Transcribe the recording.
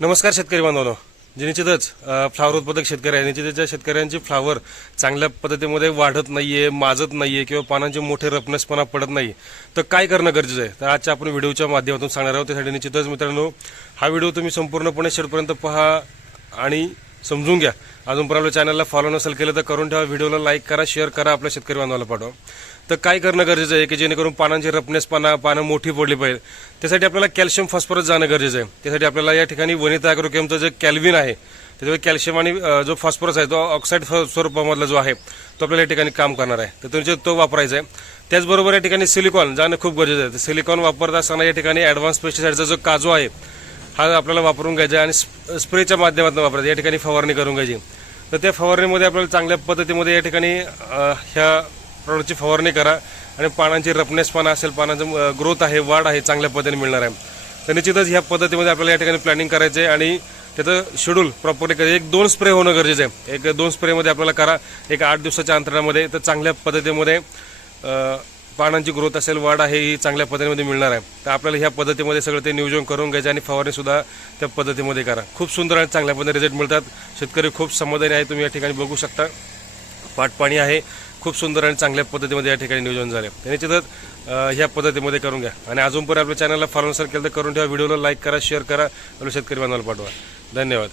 नमस्कार शेतकरी बांधवांनो. जे निश्चितच फ्लावर उत्पादक शेतकरी आहे. निश्चितच ज्या शेतकऱ्यांची फ्लावर चांगल्या पद्धतीमध्ये वाढत नाहीये माजत नाहीये किंवा पानांचे मोठे रपणसपणा पडत नाही. तर काय करणं गरजेचं आहे? तर आजच्या आपण व्हिडिओच्या माध्यमातून सांगणार आहोत. त्यासाठी निश्चितच मित्रांनो हा व्हिडिओ तुम्ही संपूर्णपणे शेवटपर्यंत पहा आणि समजून घ्या. अजूनपर्यंत आपल्या चॅनलला फॉलो नसेल केलं तर करून ठेवा. व्हिडिओला लाईक करा शेअर करा आपल्या शेतकरी बांधवाला पाठवा. तर काय करणं गरजेचं आहे की जेणेकरून पानांची रपणेसपणा पानं मोठी पडली पाहिजे. त्यासाठी आपल्याला कॅल्शियम फॉस्फरस जाणं गरजेचं आहे. त्यासाठी आपल्याला या ठिकाणी वनिता अॅग्रोकेमचं जे कॅल्विन आहे त्याच्यामुळे कॅल्शियम आणि जो फॉस्फरस आहे तो ऑक्साईड स्वरूपामधला जो आहे तो आपल्याला या ठिकाणी काम करणार आहे. तर तुमचे तो वापरायचा आहे. त्याचबरोबर या ठिकाणी सिलिकॉन जाणं खूप गरजेचं आहे. तर सिलिकॉन वापरत असताना या ठिकाणी ॲडव्हान्स पेस्टिसाईडचा जो काजू आहे हा आपल्याला वापरून घ्यायचा आणि स्प- स्प्रेच्या माध्यमातून वापरायचा. या ठिकाणी फवारणी करून घ्यायची. तर त्या फवारणीमध्ये आपल्याला चांगल्या पद्धतीमध्ये या ठिकाणी ह्या प्रॉडक्टची फवारणी करा आणि पानांची रपणेसपणा असेल पानांचं ग्रोथ आहे वाढ आहे चांगल्या पद्धतीने मिळणार आहे. तर निश्चितच ह्या पद्धतीमध्ये आपल्याला या ठिकाणी प्लॅनिंग करायचं आहे आणि त्याचं शेड्यूल प्रॉपरली करायचं. एक दोन स्प्रे होणं गरजेचं आहे. एक दोन स्प्रेमध्ये आपल्याला करा. एक आठ दिवसाच्या अंतरामध्ये तर चांगल्या पद्धतीमध्ये पानांची ग्रोथ असेल वाढ आहे ही चांगल्या पद्धतीमध्ये मिळणार आहे. तर आपल्याला ह्या पद्धतीमध्ये सगळं ते नियोजन करून घ्यायचं आणि फवारणी सुद्धा त्या पद्धतीमध्ये करा. खूप सुंदर आणि चांगल्या पद्धतीने रिझल्ट मिळतात. शेतकरी खूप समाधानी आहे तुम्ही या ठिकाणी बघू शकता. पाटपाणी आहे खूप सुंदर आणि चांगल्या पद्धतीमध्ये या ठिकाणी नियोजन झाले. तर निश्चितच ह्या पद्धतीमध्ये करून घ्या. आणि अजूनपर्यंत आपल्या चॅनलला फॉलो नसेल केलं तर करून ठेवा. व्हिडिओला लाईक करा शेअर करा. आपल्या शेतकरी बांधवाला पाठवा. धन्यवाद.